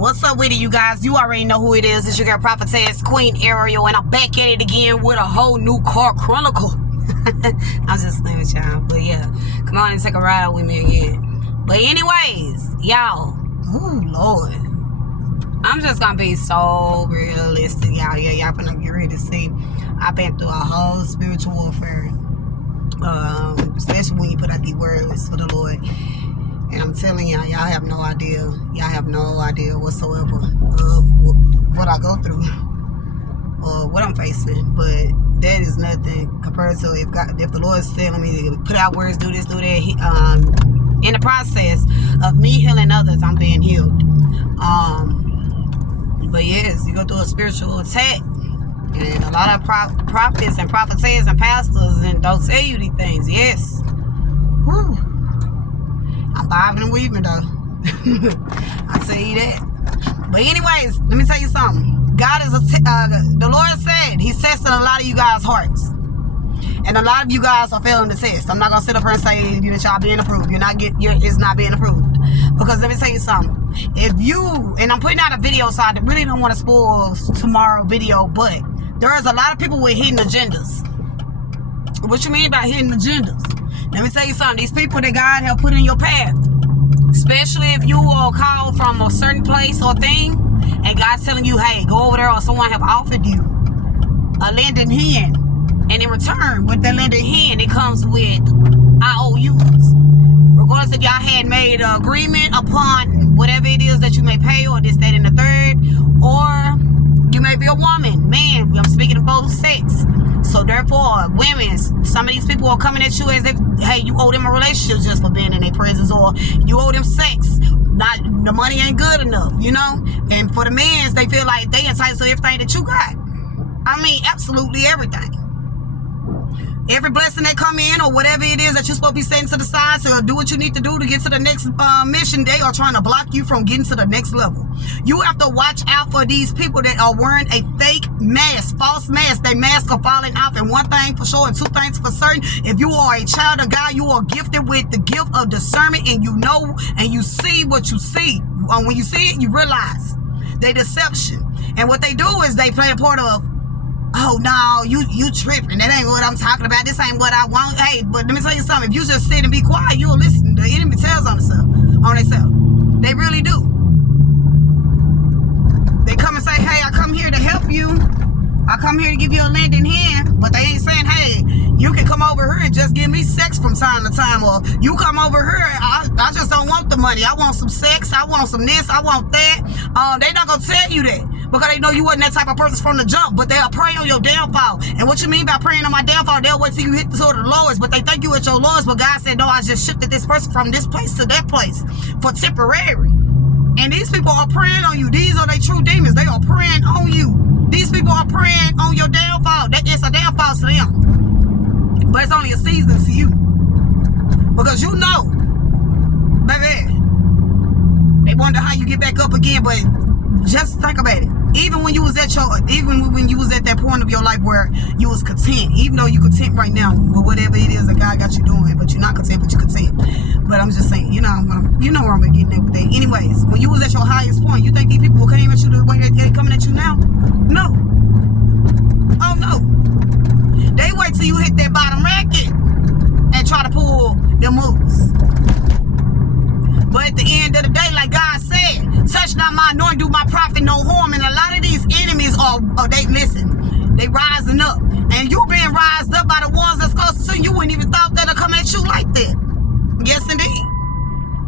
What's up with it, you guys? You already know who it is. It's your girl Prophetess Queen Ariel, and I'm back at it again with a whole new car chronicle. I'm just playing with y'all, but yeah, come on and take a ride with me again. But anyways, y'all, ooh Lord, I'm just gonna be so realistic, y'all. Yeah, y'all gonna get ready to see. I've been through a whole spiritual warfare, especially when you put out these words for the Lord. And I'm telling y'all, y'all have no idea. Y'all have no idea whatsoever of what I go through or what I'm facing. But that is nothing compared to if the Lord is telling me to put out words, do this, do that. In the process of me healing others, I'm being healed. But yes, you go through a spiritual attack. And a lot of prophets and prophetess and pastors and don't tell you these things. Yes. Whew. I'm bobbing and weaving though. I tell you that. But anyways, let me tell you something. God is the Lord said He's testing a lot of you guys' hearts, and a lot of you guys are failing the test. I'm not gonna sit up here and say that y'all being approved. It's not being approved, because let me tell you something. And I'm putting out a video, so I really don't want to spoil tomorrow's video, but there is a lot of people with hidden agendas. What you mean by hidden agendas? Let me tell you something. These people that God have put in your path, especially if you are called from a certain place or thing, and God's telling you, hey, go over there, or someone have offered you a lending hand, and in return, with that lending hand, it comes with IOUs. Regardless if y'all had made an agreement upon whatever it is that you may pay, or this, that, and the third, or you may be a woman, man, I'm speaking of both sex. So therefore, women, some of these people are coming at you as if, hey, you owe them a relationship just for being in their presence, or you owe them sex. The money ain't good enough, you know? And for the men, they feel like they entitled to everything that you got. I mean, absolutely everything. Every blessing that come in, or whatever it is that you're supposed to be setting to the side to do what you need to do to get to the next mission, they are trying to block you from getting to the next level. You have to watch out for these people that are wearing a fake mask, false mask. Their masks are falling off, and one thing for sure and two things for certain. If you are a child of God, you are gifted with the gift of discernment, and you know and you see what you see. When you see it, you realize they deception. And what they do is they play a part of, oh no, you tripping. That ain't what I'm talking about. This ain't what I want. Hey, but let me tell you something. If you just sit and be quiet, you'll listen. The enemy tells on themselves. They really do. They come and say, hey, I come here to help you. I come here to give you a lending hand. But they ain't saying, hey, you can come over here and just give me sex from time to time. Or you come over here, I just don't want the money. I want some sex. I want some this. I want that. They not going to tell you that, because they know you wasn't that type of person from the jump. But they'll prey on your downfall. And what you mean by praying on my downfall, they'll wait till you hit the sort of the lowest. But they think you at your lowest. But God said, no, I just shifted this person from this place to that place for temporary. And these people are preying on you. These are their true demons. They are preying on you. These people are preying on your downfall. It's a downfall to them. But it's only a season to you. Because you know, baby, they wonder how you get back up again. But just think about it. Even when you was at that point of your life where you was content, even though you content right now with whatever it is that God got you doing, but you're not content, but you're content. But I'm just saying, you know where I'm getting at with that. Anyways, when you was at your highest point, you think these people came at you the way they coming at you now? No. Oh no. They wait till you hit that bottom racket and try to pull them moves. But at the end of the day, like God said, touch not my anointing, do my prophet no harm. And a lot of these enemies they rising up. And you being rised up by the ones that's close to you. You wouldn't even thought that'll come at you like that. Yes, indeed.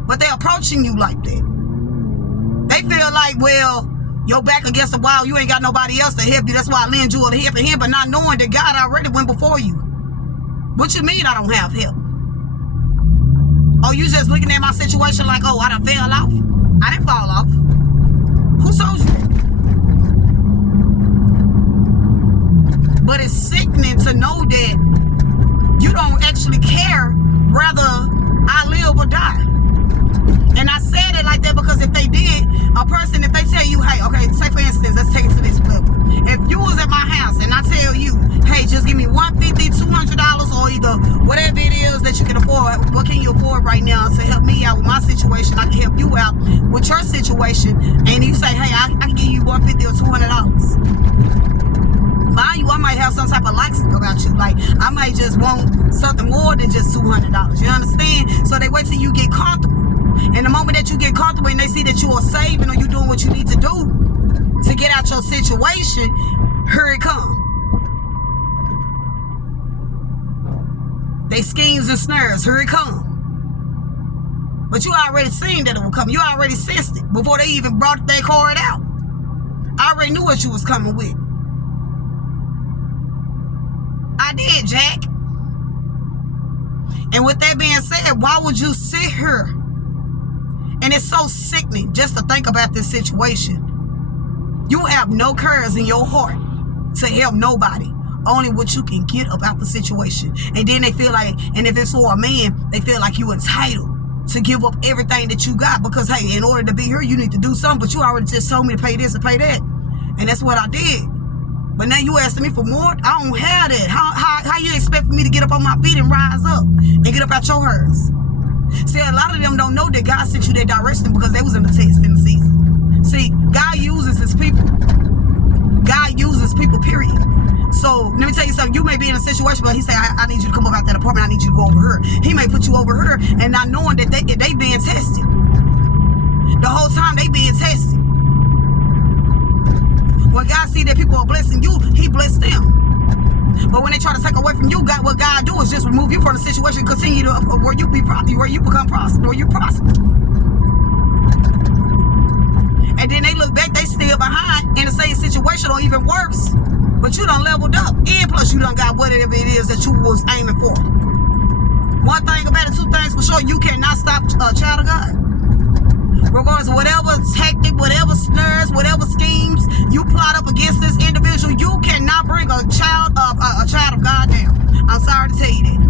But they're approaching you like that. They feel like, well, you're back against the wall. You ain't got nobody else to help you. That's why I lend you a helping hand, but not knowing that God already went before you. What you mean I don't have help? Oh, you just looking at my situation like, oh, I done fell off? I didn't fall off. Who told you that? But it's sickening to know that you don't actually care whether I live or die. And I said it like that because if they did, a person, if they tell you, hey, okay, say for instance, let's take it to this level. If you was at my house and I tell you, hey, just give me $150, $200, or either whatever it is that you can afford, what can you afford right now to help me out with my situation? I can help you out. with your situation, and you say, hey, I can give you $150 or $200. Mind you, I might have some type of likes about you. Like, I might just want something more than just $200. You understand? So they wait till you get comfortable. And the moment that you get comfortable and they see that you are saving or you doing what you need to do to get out your situation, here it come. They schemes and snares, here it come. But you already seen that it would come. You already sensed it before they even brought that card out. I already knew what you was coming with. I did, Jack. And with that being said, why would you sit here? And it's so sickening just to think about this situation. You have no courage in your heart to help nobody. Only what you can get about the situation. And then they feel like, and if it's for a man, they feel like you entitled to give up everything that you got. Because, hey, in order to be here, you need to do something. But you already just told me to pay this and pay that. And that's what I did. But now you asking me for more? I don't have that. How you expect for me to get up on my feet and rise up and get up out your hers? See, a lot of them don't know that God sent you that direction because they was in the test in the season. See, God uses his people. God uses people, period. So, let me tell you something. You may be in a situation where he say, I need you to come up out that apartment. I need you to go over here. He may put you over here and not knowing that they being tested. The whole time they being tested. When God see that people are blessing you, he bless them. But when they try to take away from you, what God do is just remove you from the situation, continue to where you become prosperous, where you prosper. And then they look back, they still behind in the same situation or even worse. But you done leveled up. And plus you done got whatever it is that you was aiming for. One thing about it, two things for sure, you cannot stop a child of God. Regardless of whatever tactic, whatever snares, whatever schemes you plot up against this individual, you cannot bring a child of God down. I'm sorry to tell you that.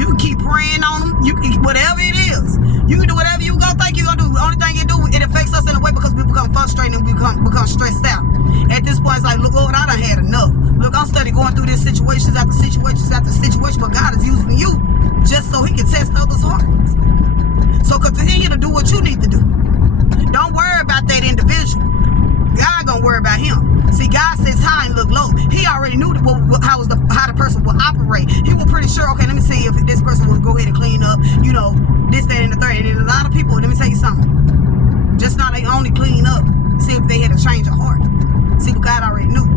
You can keep praying on them. You can, whatever it is. You can do whatever you gonna think you're gonna do. The only thing you do, it affects us in a way because we become frustrated and we become stressed out. At this point, it's like, look, Lord, I done had enough. Look, I'm steady going through these situations after situations after situation, but God is using you just so he can test others' hearts. So continue to do what you need to do. Don't worry about that individual. God gonna worry about him. See, God sits high and look low. He already knew how the person would operate. He was pretty sure, okay, let me see if this person will go ahead and clean up, you know, this, that, and the third. And a lot of people, let me tell you something. Just not they only clean up, see if they had a change of heart. See, but God already knew.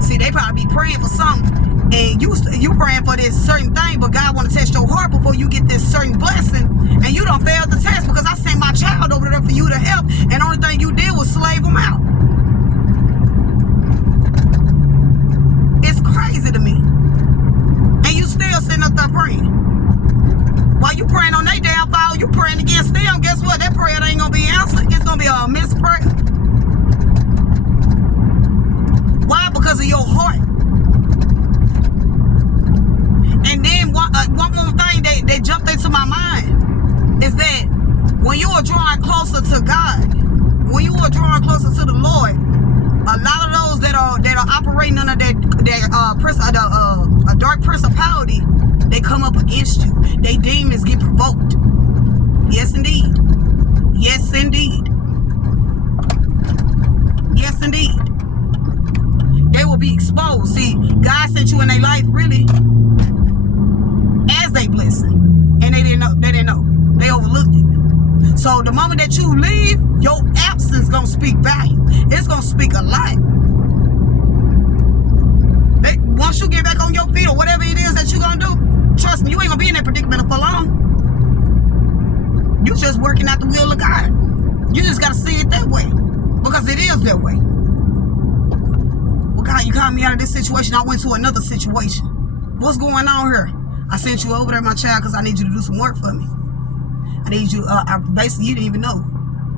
See, they probably be praying for something. And you praying for this certain thing, but God want to test your heart before you get this certain blessing, and you don't fail the test because I sent my child over there for you to help, and the only thing you did was slave them out. It's crazy to me. And you still sitting up there praying. While you praying on their downfall, you praying against them. Guess what? That prayer ain't gonna be answered. It's gonna be a missed prayer. Why? Because of your heart. And then one more thing that jumped into my mind is that when you are drawing closer to God, when you are drawing closer to the Lord, a lot of those that are operating under a dark principality, they come up against you. They demons get provoked. Yes, indeed. Yes, indeed. Yes, indeed. They will be exposed. See, God sent you in their life really as they blessing, and they didn't know. They overlooked it. So the moment that you leave, your absence gonna speak value. It's gonna speak a lot. Once you get back on your feet or whatever it is that you're gonna do, trust me, you ain't gonna be in that predicament for long. You just working out the will of God. You just gotta see it that way, because it is that way. Well, God, you called me out of this situation. I went to another situation. What's going on here? I sent you over there, my child, because I need you to do some work for me. I need you, basically, you didn't even know.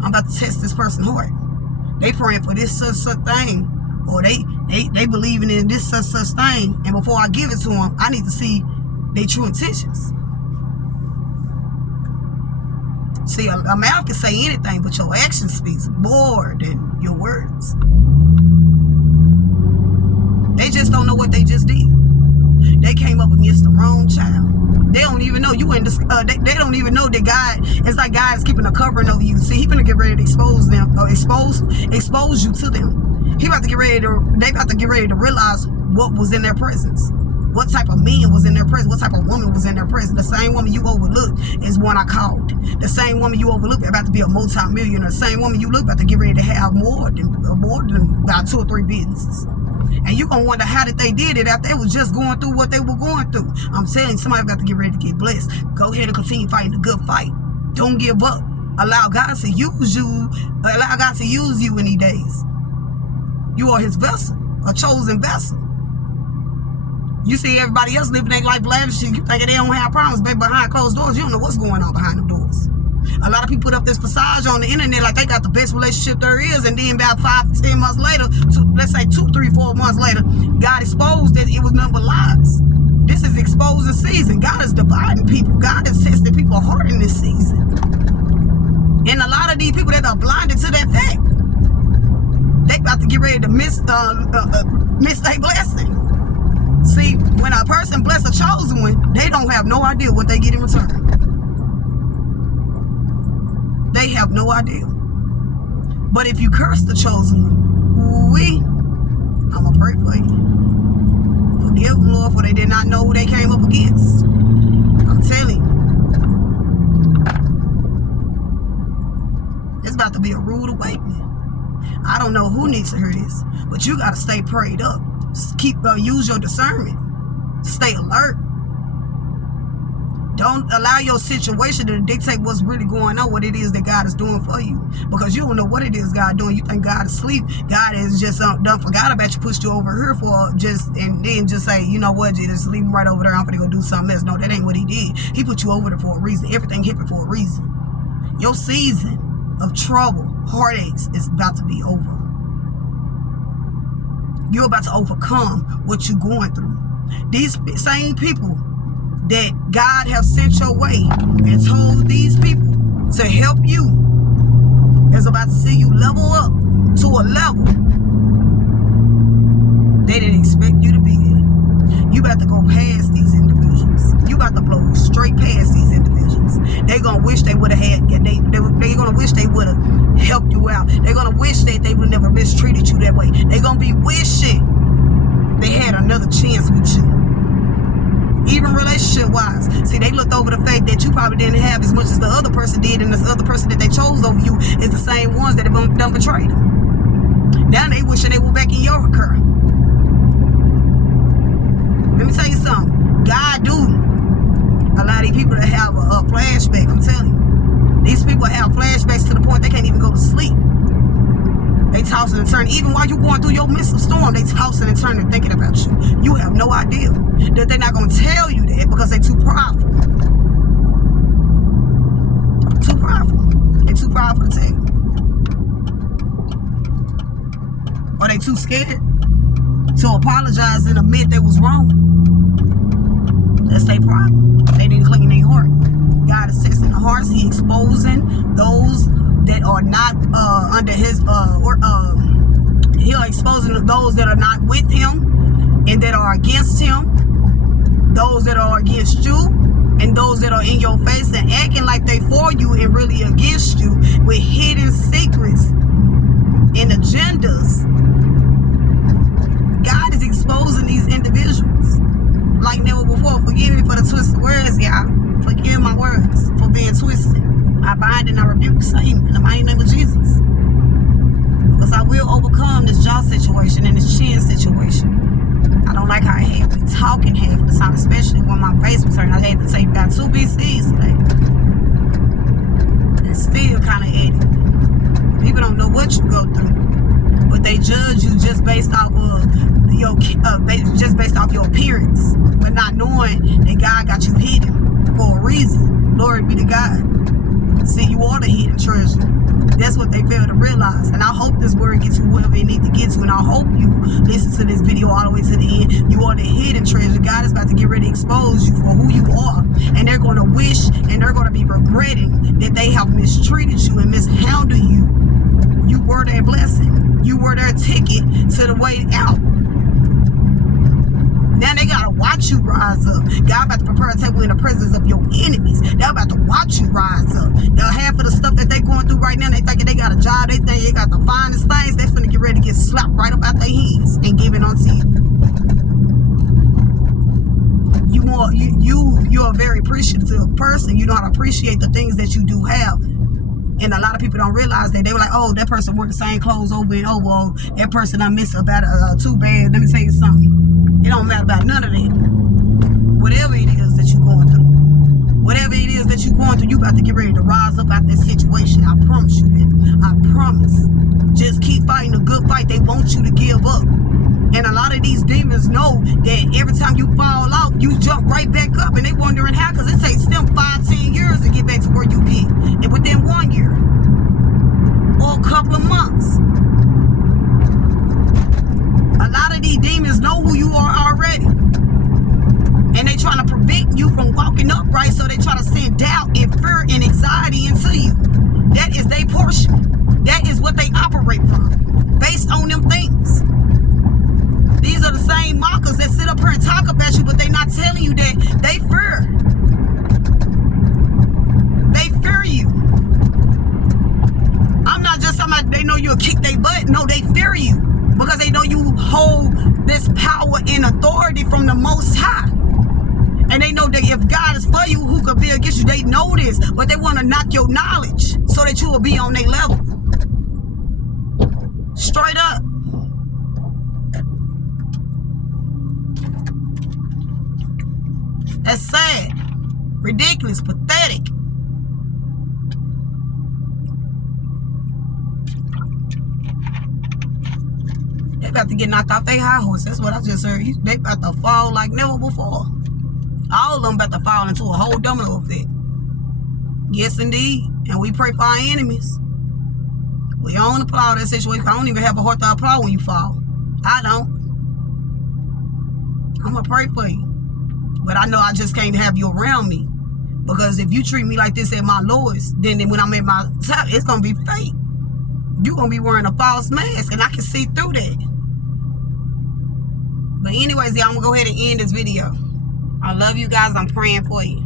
I'm about to test this person's heart. They praying for this such thing, or they believing in this such thing, and before I give it to them, I need to see their true intentions. See, a mouth can say anything, but your action speaks more than your words. They just don't know what they just did. They came up against the wrong child. They don't even know you in this. They don't even know that God. It's like God is keeping a covering over you. See, He finna get ready to expose them, or expose you to them. He about to get ready to. They about to get ready to realize what was in their presence. What type of man was in their presence? What type of woman was in their presence? The same woman you overlooked is one I called. The same woman you overlooked about to be a multi-millionaire. The same woman you look about to get ready to have more than about 2 or 3 businesses. And you gonna wonder how did they did it after they was just going through what they were going through. I'm telling you, somebody got to get ready to get blessed. Go ahead and continue fighting the good fight. Don't give up. Allow God to use you. Allow God to use you in these days. You are His vessel, a chosen vessel. You see everybody else living their life lavishly. You think they don't have problems, but behind closed doors, you don't know what's going on behind them doors. A lot of people put up this facade on the internet like they got the best relationship there is, and then about 5 to 10 months later, let's say 2, 3, 4 months later, God exposed that it was nothing but lies. This is exposing season. God is dividing people. God is testing people's heart in this season. And a lot of these people that are blinded to that fact, they about to get ready to miss their blessing. See, when a person bless a chosen one, they don't have no idea what they get in return. They have no idea. But if you curse the chosen one, I'm going to pray for you. Forgive them, Lord, for they did not know who they came up against. I'm telling you. It's about to be a rude awakening. I don't know who needs to hear this, but you got to stay prayed up. Use your discernment. Stay alert. Don't allow your situation to dictate what's really going on, what it is that God is doing for you. Because you don't know what it is God doing. You think God is asleep. God is just done forgot about you, pushed you over here and then just say, you know what, just leave him right over there. I'm going to go do something else. No, that ain't what He did. He put you over there for a reason. Everything happened for a reason. Your season of trouble, heartaches is about to be over. You're about to overcome what you're going through. These same people that God have sent your way and told these people to help you is about to see you level up to a level they didn't expect you to be in. You about to go past these individuals. You about to blow straight past these individuals. They're gonna wish they would have had. They're gonna wish they would have helped you out. They're gonna wish that they would never mistreated you that way. They're gonna be wishing they had another chance with you. Even relationship-wise. See, they looked over the fact that you probably didn't have as much as the other person did, and this other person that they chose over you is the same ones that have done betrayed them. Now they wishing they were back in your occur. Let me tell you something. God do allow these people to have a flashback. I'm telling you. These people have flashbacks to the point they can't even go to sleep. They tossing and turning. Even while you're going through your midst of storm, they tossing and turning thinking about you. You have no idea that they're not going to tell you that because they're too prideful. Too prideful. They're too prideful to tell you. Or they too scared to apologize and admit they was wrong. That's their problem. They need to clean their heart. God is testing the hearts. He exposing those that are not under His He'll exposing those that are not with Him and that are against Him, those that are against you, and those that are in your face and acting like they for you and really against you with hidden secrets and agendas. God is exposing these individuals like never before. Forgive me for the twisted words, y'all. Forgive my words for being twisted. I bind and I rebuke Satan in the mighty name of Jesus. Because I will overcome this job situation and this chin situation. I don't like how I had me talking half of the time, especially when my face was hurting. I had to take about 2 BCs today. And still kind of edgy. People don't know what you go through, but they judge you just based off of your appearance, but not knowing that God got you hidden for a reason. Glory be to God. See, you are the hidden treasure. That's what they fail to realize. And I hope this word gets you wherever it needs to get to. And I hope you listen to this video all the way to the end. You are the hidden treasure. God is about to get ready to expose you for who you are. And they're going to wish and they're going to be regretting that they have mistreated you and mishandled you. You were their blessing. You were their ticket to the way out. Now they gotta watch you rise up. God about to prepare a table in the presence of your enemies. They're about to watch you rise up. Now half of the stuff that they going through right now, they thinking they got a job, they think they got the finest things, they finna get ready to get slapped right up out their hands and given unto you. You're a very appreciative person. You know how to appreciate the things that you do have. And a lot of people don't realize that. They were like, oh, that person wore the same clothes over and over. Oh, that person I miss about too bad. Let me tell you something. It don't matter about none of that. Whatever it is that you're going through. Whatever it is that you're going through, you about to get ready to rise up out this situation. I promise you that. I promise. Just keep fighting a good fight. They want you to give up. And a lot of these demons know that every time you fall out, you jump right back up. And they wondering how, because it takes them 5-10 years to get back to where you get. And within 1 year or a couple of months. A lot of these demons know who you are already. And they trying to prevent you from walking upright, so they try to send doubt and fear and anxiety into you. That is their portion. That is what they operate from, based on them things. These are the same mockers that sit up here and talk about you, but they're not telling you that they fear. They fear you. I'm not just talking about they know you'll kick their butt. No, they fear you because they know you hold this power and authority from the Most High. And they know that if God is for you, who could be against you? They know this, but they want to knock your knowledge so that you will be on their level. Straight up. That's sad, ridiculous, pathetic. They about to get knocked off their high horse. That's what I just heard. They about to fall like never before. All of them about to fall into a whole domino effect. Yes, indeed. And we pray for our enemies. We don't applaud that situation. I don't even have a heart to applaud when you fall. I don't. I'm going to pray for you. But I know I just can't have you around me. Because if you treat me like this at my lowest, then when I'm at my top, it's going to be fake. You're going to be wearing a false mask, and I can see through that. But anyways, y'all, I'm going to go ahead and end this video. I love you guys. I'm praying for you.